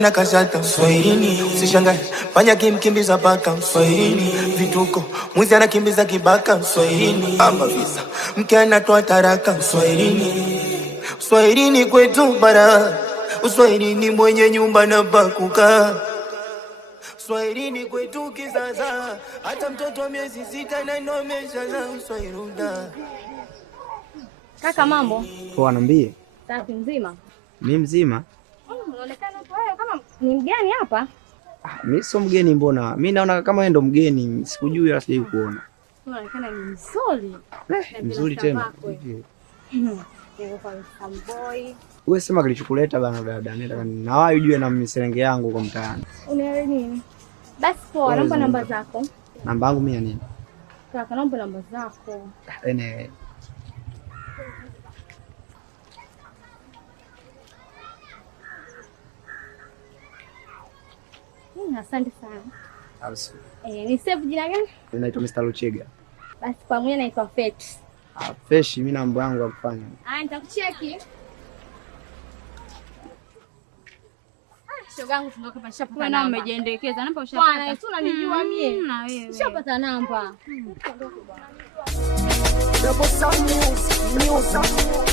Na kashata Swahilini, usishangae fanya kimkimbiza paka Swahilini, vituko mwizi anakimbiza kibaka Swahilini, ama visa mke anatoa taraka Swahilini. Swahilini kwetu bara, Swahilini mwenye nyumba na pakuka, Swahilini kwetu kizaza, hata mtoto miezi 6 na inomeshaza Swahilunda. Kaka mambo? Poa, niambie. Safi mzima? Mimi mzima. Unaonekana wewe kama ni mgeni hapa. Mimi sio mgeni mbona? Mimi naona kama wewe ndo mgeni, sikujui wala sijui kuona. Unaonekana ni mzuri. Mzuri tena. Niko kwa Samboy. Wewe sema kilichokuleta bana dada, nataka na wewe ujue na miserenge yangu kwa mtaani. Unaelewa nini? Basi poa, naomba namba zako. Namba yangu mimi ya nini? Kaka, naomba namba zako. Ene. Asante sana. Absu. Ni save jina gani? Naitwa Mr. Luchega. Basi kwa mimi naitwa Fet. Feshi, mimi namba yangu ya kufanya. Nitakucheki. Shogangu tunatoka hapa shapa. Wewe na umejiendekeza. Namba ushapata. Bwana, tu unanijua mimi. Na wewe. Shapata namba. Double sound news.